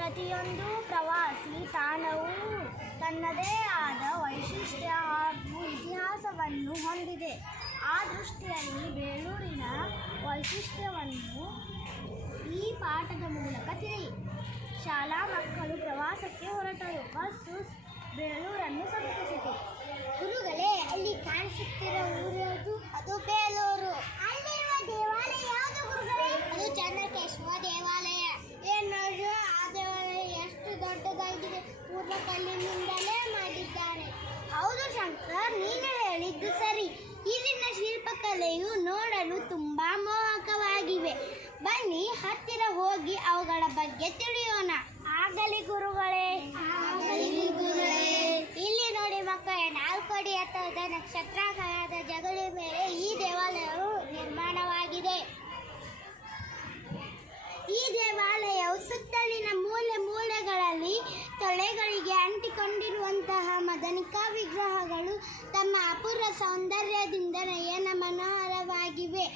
ಪ್ರತಿಯೊಂದು ಪ್ರವಾಸಿ ತಾಣವು ತನ್ನದೇ ಆದ ವೈಶಿಷ್ಟ್ಯ ಹಾಗೂ ಇತಿಹಾಸವನ್ನು ಹೊಂದಿದೆ. ಆ ದೃಷ್ಟಿಯಲ್ಲಿ ಬೇಲೂರಿನ ವೈಶಿಷ್ಟ್ಯವನ್ನು ಈ ಪಾಠದ ಮೂಲಕ ತಿಳಿಯಿರಿ. ಶಾಲಾ ಮಕ್ಕಳು ಪ್ರವಾಸಕ್ಕೆ ಹೊರಟರು. ಬಸ್ಸು ಬೇಲೂರನ್ನು ಸಮೀಪಿಸಿತು. ಗುರುಗಳೇ, ಅಲ್ಲಿ ಕಾಣಿಸುತ್ತಿರುವ ಊರು ಅದು ಬೇಲೂರು. ಅಲ್ಲಿರುವ ದೇವಾಲಯ ಯಾವುದು ಗುರುಗಳೇ? ಅದು ಚನ್ನಕೇಶವ ದೇವಾಲಯ. ಏನಾದ್ರು ಆ ದೇವಾಲಯ ಎಷ್ಟು ದೊಡ್ಡದಾಗಿದೆ, ಪೂರ್ವ ಕಲ್ಲಿನಿಂದಲೇ ಮಾಡಿದ್ದಾರೆ. ಹೌದು ಶಂಕರ್, ನೀನು ಹೇಳಿದ್ದು ಸರಿ. ಇಲ್ಲಿನ ಶಿಲ್ಪಕಲೆಯು ನೋಡಲು ತುಂಬಾ ಮೋಹಕವಾಗಿವೆ. ಬನ್ನಿ ಹತ್ತಿರ ಹೋಗಿ ಅವುಗಳ ಬಗ್ಗೆ ತಿಳಿಯೋಣ. ಆಗಲಿ ಗುರುಗಳೇ. ಇಲ್ಲಿ ನೋಡಿ ಮಕ್ಕಳೇ, 4 ಅಡಿ ಎತ್ತರದ ನಕ್ಷತ್ರಾಕಾರದ ಜಗಲಿ ಮೇಲೆ ಈ ದೇವಾಲಯವು ನಿರ್ಮಾಣವಾಗಿದೆ. ಈ ದೇವಾಲಯವು ಸುತ್ತಲಿನ ಮೂಲೆ ಮೂಲೆಗಳಲ್ಲಿ ತೊಲೆಗಳಿಗೆ ಅಂಟಿಕೊಂಡಿರುವಂತಹ ಮದನಿಕಾ ವಿಗ್ರಹಗಳು ತಮ್ಮ ಅಪೂರ್ವ ಸೌಂದರ್ಯದಿಂದ ನಯನ ಮನೋಹರವಾಗಿವೆ.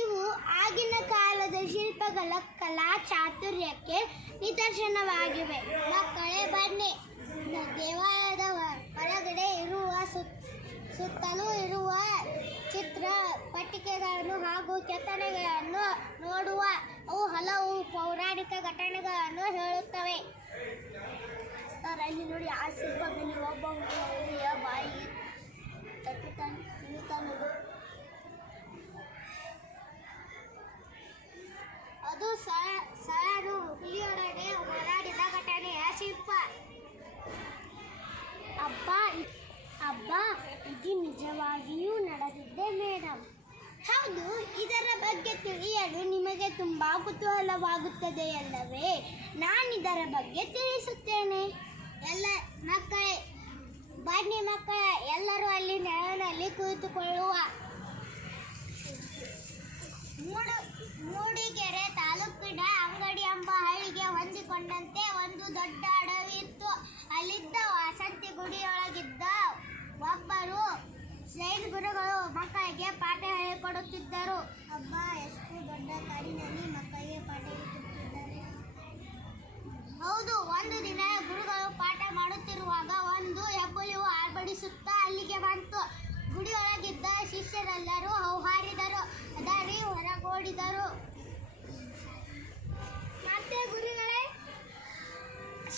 ಇವು ಆಗಿನ ಕಾಲದ ಶಿಲ್ಪಗಳ ಕಲಾ ಚಾತುರ್ಯಕ್ಕೆ ನಿದರ್ಶನವಾಗಿವೆ. ಮಕ್ಕಳೇ ಬನ್ನಿ, ದೇವಾಲಯದ ಹೊರಗಡೆ ಇರುವ ಸುತ್ತಲೂ ಇರುವ ಚಿತ್ರ ಪಟ್ಟಿಕೆಗಳನ್ನು ಹಾಗೂ ಕೆತ್ತನೆಗಳನ್ನು ನೋಡುವ. ಅವು ಹಲವು ಪೌರಾಣಿಕ ಘಟನೆಗಳನ್ನು ಹೇಳುತ್ತವೆ. ಸರ್, ಅಲ್ಲಿ ನೋಡಿ, ಆ ಶಿಲ್ಪದಲ್ಲಿ ಒಬ್ಬ ಹುಡುಗಿಯ ಬಾಯಿಗೆ ತಟ್ಟುತ್ತಾನೆ. ಅದು ಸಳನು ಹುಲಿಯೊಡನೆ ಹೋರಾಡಿದ ಘಟನೆಯ ಶಿಲ್ಪ. ಅಬ್ಬಾ, ಇದು ನಿಜವಾಗಿಯೂ ನಡೆದಿದ್ದೆ ಮೇಡಮ್. ಹೌದು, ಇದರ ಬಗ್ಗೆ ತಿಳಿಯಲು ನಿಮಗೆ ತುಂಬಾ ಕುತೂಹಲವಾಗುತ್ತದೆಯಲ್ಲವೇ? ನಾನಿದರ ಬಗ್ಗೆ ತಿಳಿಸುತ್ತೇನೆ. ಮಕ್ಕಳೇ ಬನ್ನಿ ಮಕ್ಕಳೇ, ಎಲ್ಲರೂ ಅಲ್ಲಿ ನೆರಳಿನಲ್ಲಿ ಕುಳಿತುಕೊಳ್ಳುವ. ಮೂಡಿಗೆರೆ ತಾಲೂಕಿನ ಅಂಗಡಿ ಎಂಬ ಹಳ್ಳಿಗೆ ಹೊಂದಿಕೊಂಡಂತೆ ಒಂದು ದೊಡ್ಡ ಅಡವಿ ಇತ್ತು. ಅಲ್ಲಿದ್ದ ವಾಸಂತಿ ಗುಡಿಯೊಳಗಿದ್ದ ಒಬ್ಬರು ಜೈನ ಗುರುಗಳು ಮಕ್ಕಳಿಗೆ ಪಾಠ ಹೇಳಿಕೊಡುತ್ತಿದ್ದರು. ಅಬ್ಬಾ, ಎಷ್ಟು ದೊಡ್ಡ ಕಾಡಿನಲ್ಲಿ ಮಕ್ಕಳಿಗೆ ಪಾಠ ಹೇಳಿಕೊಡುತ್ತಿದ್ದಾರೆ. ಹೌದು, ಒಂದು ದಿನ ಗುರುಗಳು ಪಾಠ ಮಾಡುತ್ತಿರುವಾಗ ಒಂದು ಹೆಬ್ಬುಲಿಯು ಆರ್ಭಟಿಸುತ್ತಾ ಅಲ್ಲಿಗೆ ಬಂತು. ಗುಡಿಯೊಳಗಿದ್ದ ಶಿಷ್ಯರೆಲ್ಲರೂ ಹೌಹಾರಿದರು, ಅದರಿ ಹೊರಗೋಡಿದರು. ಮತ್ತೆ ಗುರುಗಳೇ?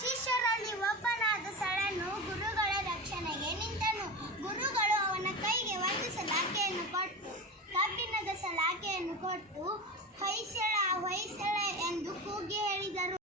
ಶಿಷ್ಯರಲ್ಲಿ ಒಬ್ಬನಾದ ಸಳನು ಗುರುಗಳ ರಕ್ಷಣೆಗೆ ನಿಂತನು. ಗುರುಗಳು ಅವನ ಕೈಗೆ ಒಂದು ಸಲಾಕೆಯನ್ನು ಕೊಟ್ಟು, ಕಬ್ಬಿಣದ ಸಲಾಕೆಯನ್ನು ಕೊಟ್ಟು, ಹೊಯ್ಸಳ ಹೊಯ್ಸಳ ಎಂದು ಕೂಗಿ ಹೇಳಿದರು.